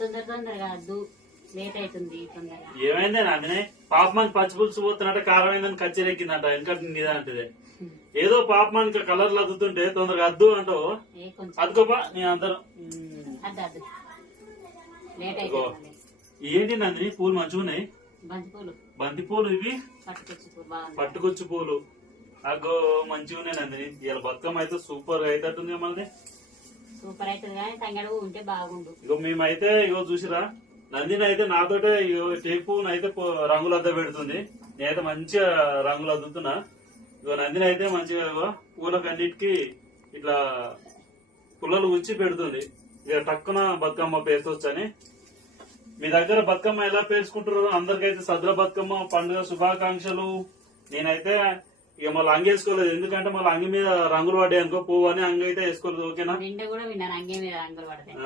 తొందరగా వద్దు, లేట్ అవుతుంది తొందరగా. ఏమైందే నాదినే పాపమానికి పచ్చి పులుసు పోతున్నట్ట కారం అయిందని కచ్చిరెక్కిందంట ఇంకా ఇదా అంటదే. ఏదో పాపమానికి కలర్లు అద్దుతుంటే తొందరగా అద్దు అంటావు. అదుకోపా నీ అందరం. లేట్ అవుతుంది. ఏంటి నందిని పూలు మంచిగా ఉన్నాయి. బంతి పూలు ఇవి పట్టుకొచ్చి పూలు. అగో మంచిగా ఉన్నాయి నందిని. ఇలా బతుకమ్మ అయితే సూపర్ అయితేటుంది మనది. సూపర్ అవుతుంది కానీ తంగడు ఉంటే బాగుండు. ఇగో మేమైతే ఇగో చూసిరా నందిని అయితే నాతోటే టేక్ పువ్వును అయితే రంగులు అద్ద పెడుతుంది. నేనైతే మంచిగా రంగులు అద్దుతున్నా. ఇగో నందిని అయితే మంచిగా పూలకన్నిటికి ఇట్లా పుల్లలు గుచ్చి పెడుతుంది. ఇక టక్కున బతుకమ్మ పేర్చొచ్చని. మీ దగ్గర బతుకమ్మ ఎలా పేర్చుకుంటారో అందరికైతే సద్ర బతుకమ్మ పండుగ శుభాకాంక్షలు. నేనైతే ఇక మళ్ళీ అంగి వేసుకోలేదు, ఎందుకంటే మళ్ళీ అంగి మీద రంగులు పడ్డాయి అనుకో పువ్వు అని అంగి అయితే వేసుకోలేదు. ఓకేనా? నిండా కూడా విన్నాను అంగి మీద రంగులు పడతాయి.